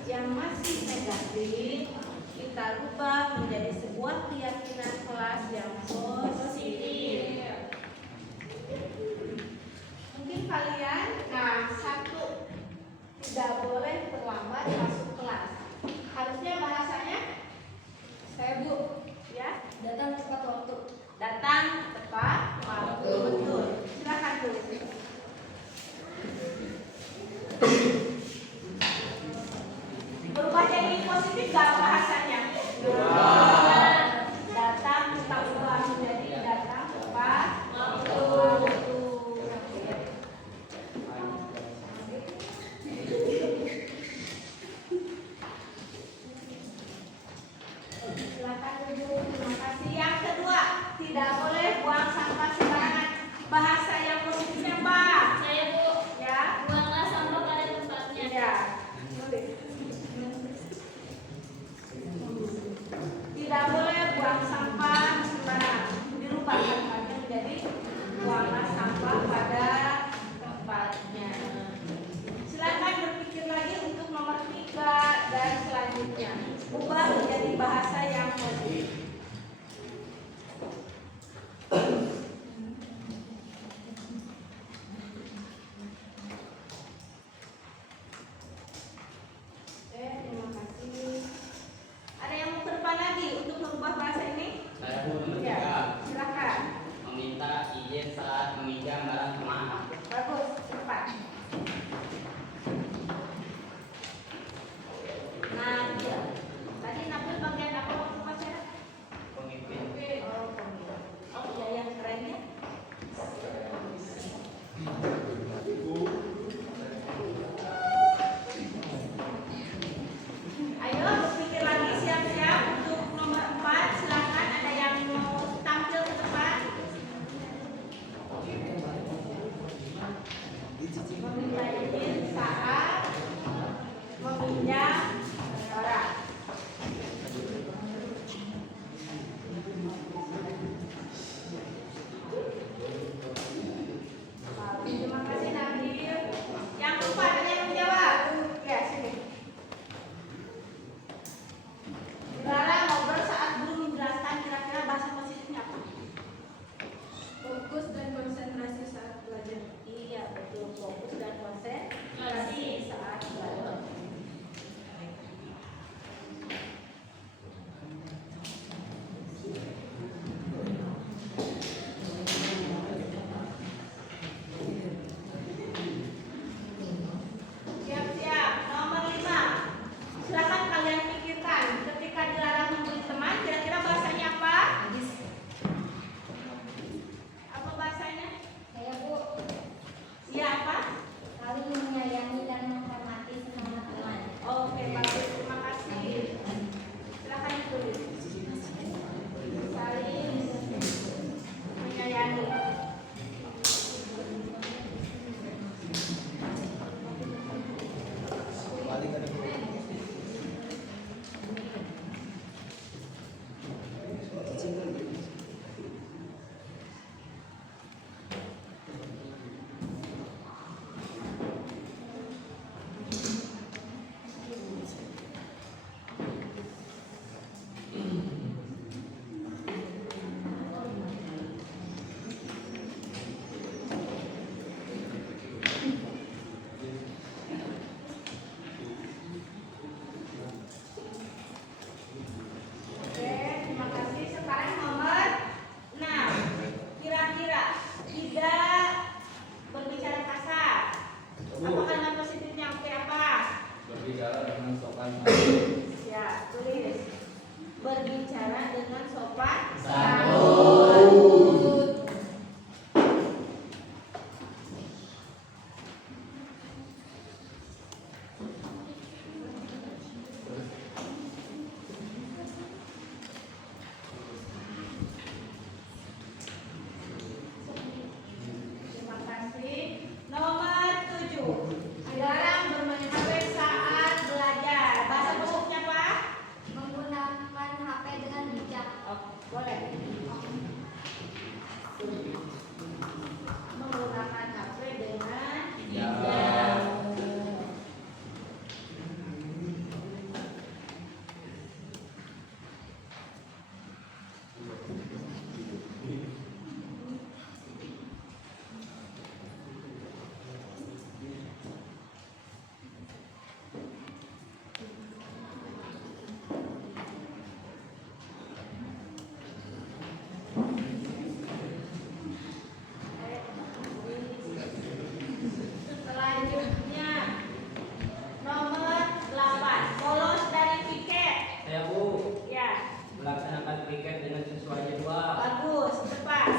yang masih negatif kita rubah menjadi sebuah keyakinan kelas yang positif. Mungkin kalian, nah 1, tidak boleh terlambat masuk kelas. Harusnya bahasanya, saya Bu, ya, Datang tepat waktu. datang tepat waktu. Betul. Silakan Bu. Berubah jadi positif gak bahasanya? Datang kita ubah menjadi datang tepat waktu. Silakan duduk. Terima kasih. Yang kedua, tidak boleh buang sampah sembarangan. Bahasa yang positifnya apa? Saya Bu, Ya. buanglah sampah pada tempatnya. Ya. Boleh. berbicara dengan sopan. Ya, tulis. Berbicara dengan sopan Santun. Terima kasih. Nomor 7. Dilarang bermain HP saat belajar. Bahasa pokoknya apa? Menggunakan HP dengan bijak. Oh, boleh. Menggunakan HP dengan bijak. Selanjutnya nomor 8. Bolos dari piket. Saya Bu, Ya, melaksanakan piket dengan sesuai jadwal. bagus, tepat.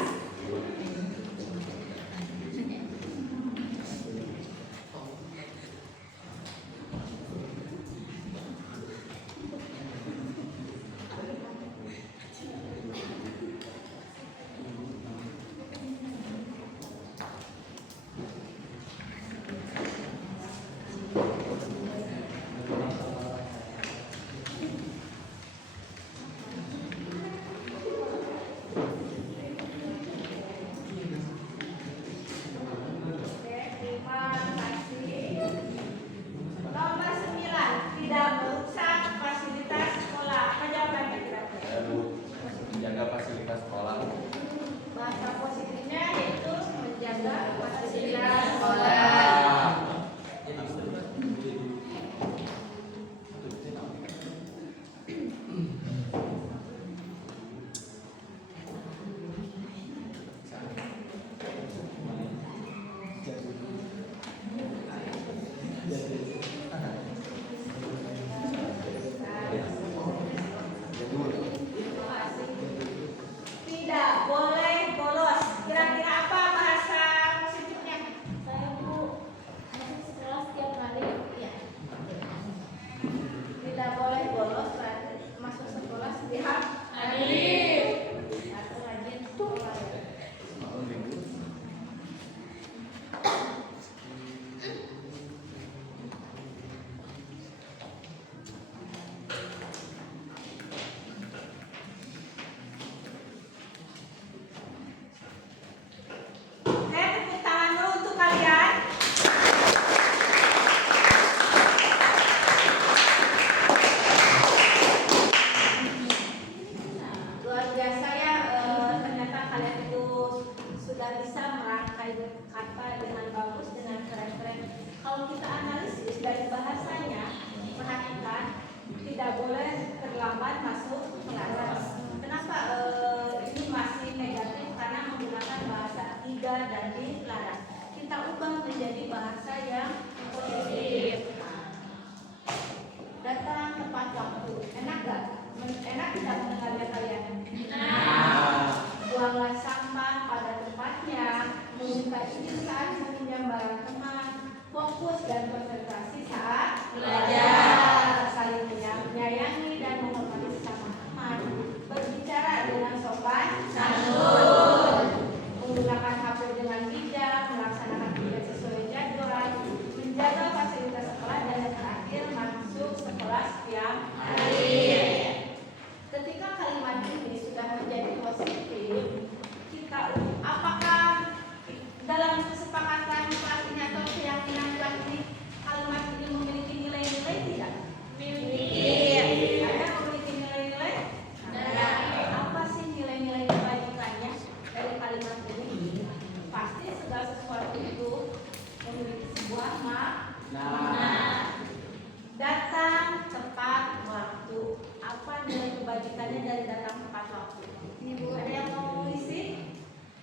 Oke, terima kasih. Nomor 9. Tidak merusak fasilitas sekolah. Apa jawabannya kira-kira? Saya Bu, menjaga fasilitas sekolah. Bahasa positifnya yaitu menjaga fasilitas sekolah. Tidak boleh bolos. Kira-kira apa bahasa positifnya? Saya Bu masuk sekolah setiap hari. Ya. Tidak boleh bolos berarti masuk sekolah setiap hari. Atau rajin sekolah. Oke, tepuk tangan dulu untuk kalian. Luar biasa ya, ternyata kalian itu sudah bisa merangkai kata dengan bagus, dengan keren-keren. Kalau kita analisis dari bahasanya, perhatikan tidak boleh terlambat masuk kelas. Kenapa ini masih negatif? Karena menggunakan bahasa tidak dan dilarang. Kita ubah menjadi bahasa yang positif. Datang tepat waktu. Enak gak? Enak tidak mendengarnya kalian? Buanglah sampah pada tempatnya. Meminta izin saat meminjam barang teman. Fokus dan konsentrasi saat belajar. Saling menyayangi dan menghormati sesama teman. Berbicara dengan sopan santun. Menggunakan HP dengan bijak. Melaksanakan tugas sesuai jadwal. Menjaga fasilitas sekolah dan yang terakhir masuk sekolah setiap hari. Ketika kalimat ini sudah menjadi positif, kita apakah dalam kesepakatan kelas ini atau keyakinan kelas ini kalimat ini memiliki nilai-nilai tidak? Memiliki. Ada memiliki nilai-nilai? Ada. Apa sih nilai-nilai kebajikannya dari kalimat ini? Pasti segala sesuatu itu memiliki sebuah makna. Datang tepat waktu. Apa nilai kebajikannya dari datang tepat waktu? Ini Bu, ada yang mau isi?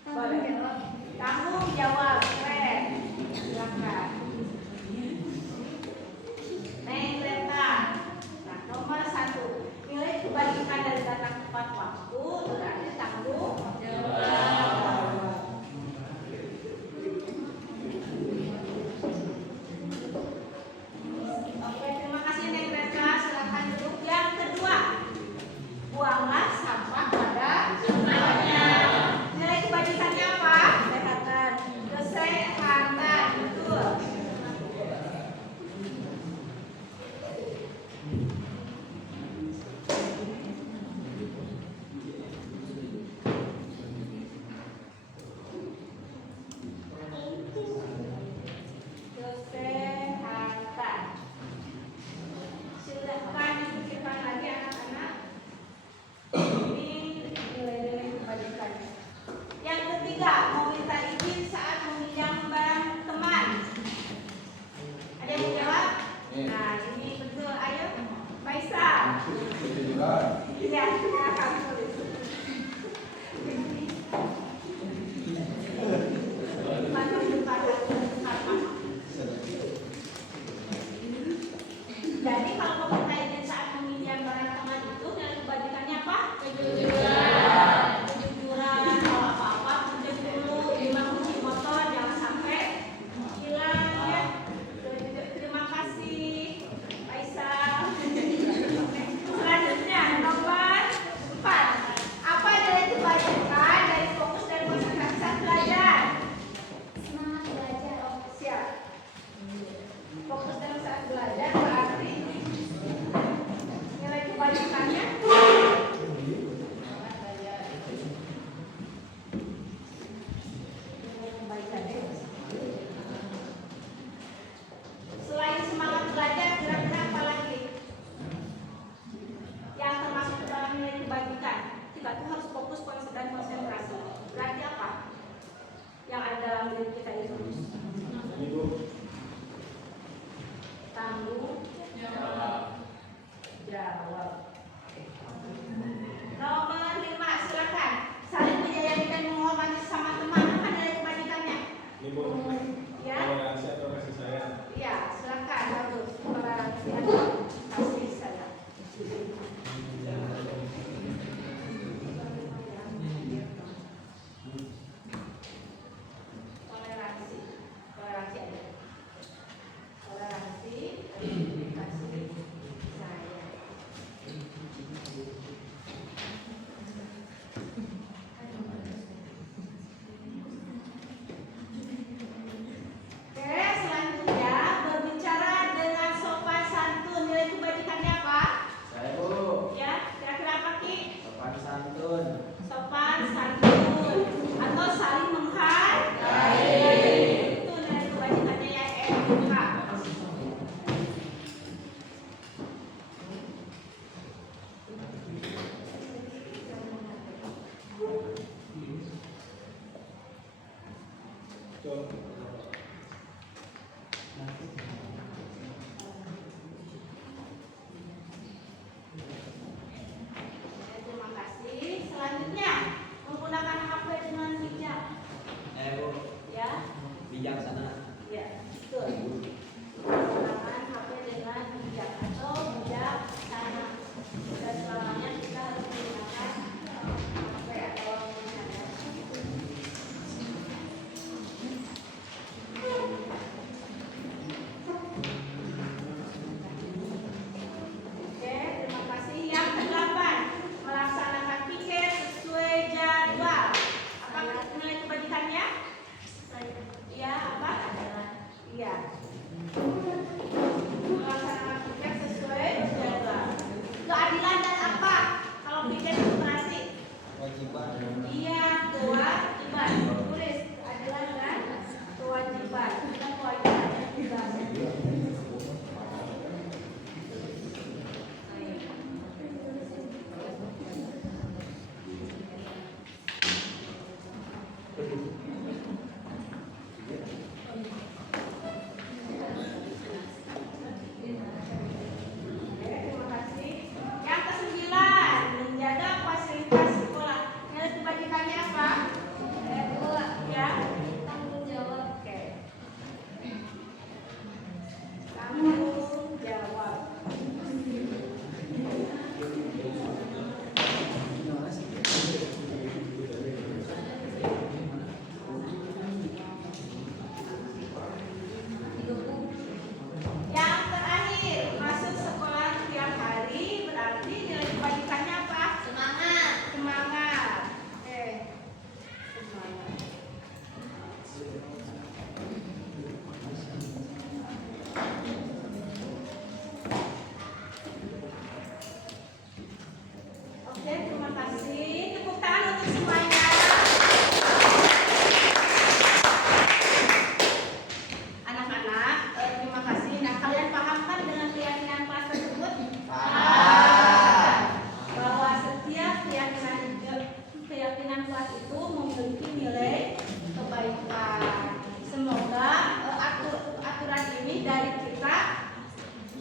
Boleh. Tanggung jawab. Keren. Silakan. Neng, Nah, ini betul. Ayo, Faisal. Iya, silakan tulis. Jadi kalau pemerintah izin saat pemilihan barang pangan itu nilai kebajikannya apa? Kejujuran, kalau apa-apa tunjuk dulu, lima kunci motor, jangan sampai hilang ya. Terima kasih, Faisal. Selanjutnya nomor 4. Apa nilai kebajikan dari fokus dan konsentrasi saat belajar? Semangat belajar. Siap. Fokus dalam saat belajar berarti nilai kebajikannya selain semangat belajar, kira-kira apa lagi yang termasuk dalam nilai kebajikan? Kita tuh harus fokus dan konsentrasi. Berarti apa yang ada dalam diri kita itu? Tangguh,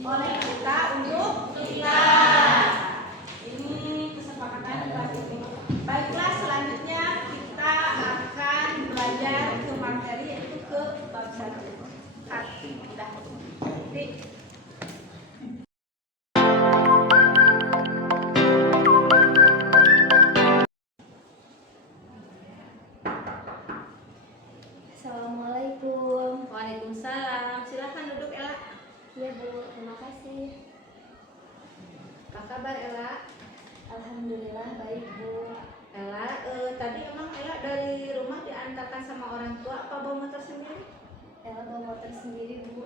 oleh kita untuk kita. Ini kesepakatan kelas ini. Baiklah, selanjutnya kita akan belajar ke materi yaitu ke bab 1. Udah. Assalamualaikum. Waalaikumsalam. Silakan duduk, Ella. Ya Bu, terima kasih. Apa kabar, Ella? Alhamdulillah baik Bu. Ella, tadi emang Ella dari rumah diantarkan sama orang tua apa bawa motor sendiri? Ella bawa motor sendiri Bu.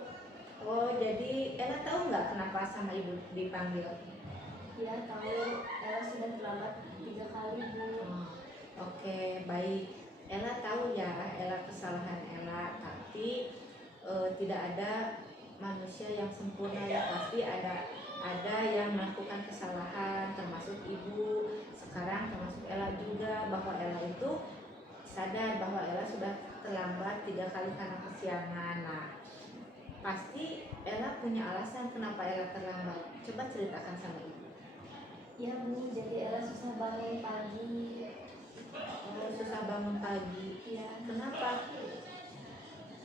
Oh, jadi Ella tahu nggak kenapa sama ibu dipanggil? Ya tahu, Ella sudah terlambat 3 kali Bu. Oh, oke, baik. Ella tahu ya, Ella kesalahan Ella, tapi tidak ada manusia yang sempurna, ya pasti ada yang melakukan kesalahan, termasuk ibu, sekarang termasuk Ella juga, bahwa Ella itu sadar bahwa Ella sudah terlambat 3 kali karena kesiangan. Nah, pasti Ella punya alasan kenapa Ella terlambat. Coba ceritakan sama ibu. Ya Bu, jadi Ella susah bangun pagi. Oh, susah bangun pagi. Ya, Kenapa?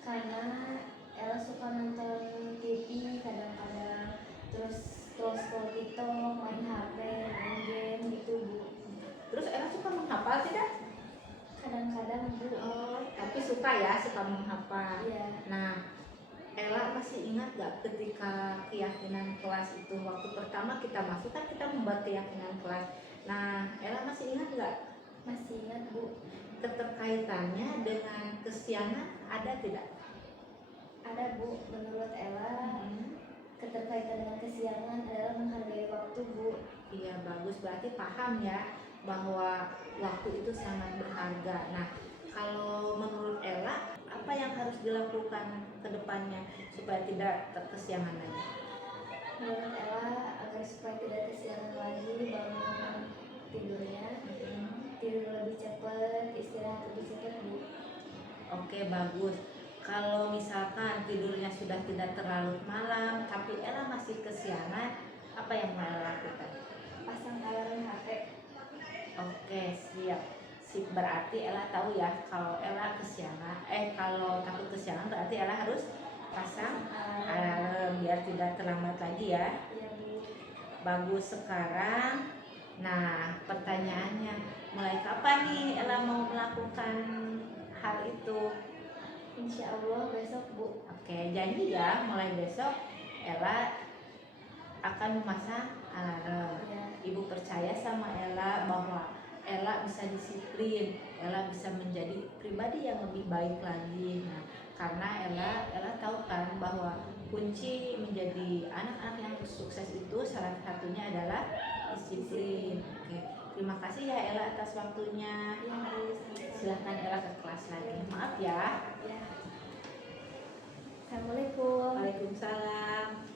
karena Ella suka nonton TV kadang-kadang, terus scroll TikTok, main HP, main game gitu Bu. Terus Ella suka menghafal tidak? Kadang-kadang Bu. Oh, tapi suka ya, suka menghafal. Ya, Nah, Ella masih ingat gak ketika keyakinan kelas itu waktu pertama kita masuk kan kita membuat keyakinan kelas. Nah, Ella masih ingat gak masih ingat Bu. keterkaitannya dengan kesiangan ada tidak? Ada Bu, menurut Ella keterkaitan dengan kesiangan adalah menghargai waktu Bu. Iya, bagus, berarti paham ya bahwa waktu itu sangat berharga. Nah, kalau menurut Ella apa yang harus dilakukan ke depannya supaya tidak terkesiangan lagi? Menurut Ella, agar supaya tidak kesiangan lagi, bangun tidurnya, tidur lebih cepat, istirahat lebih cepat Bu. Oke, bagus. Kalau misalkan tidurnya sudah tidak terlalu malam tapi Ella masih kesiangan, apa yang mau Ella lakukan? Pasang alarm HP. Oke, siap. Sip, berarti Ella tahu ya kalau Ella kesiangan, kalau takut kesiangan berarti Ella harus pasang alarm biar tidak terlambat lagi ya. Ya Bu. Bagus. Sekarang, nah pertanyaannya, mulai kapan nih Ella mau melakukan hal itu? Insya Allah besok Bu. Oke, janji ya mulai besok Ella akan memasang alarm. Ya. Ibu percaya sama Ella bahwa Ella bisa disiplin, Ella bisa menjadi pribadi yang lebih baik lagi. Nah, karena Ella tahu kan bahwa kunci menjadi anak-anak yang sukses itu salah satunya adalah disiplin. Oke, terima kasih ya Ella atas waktunya. Ya Bu. Silahkan Ella ke kelas lagi. Maaf ya. Ya. Assalamualaikum. Waalaikumsalam.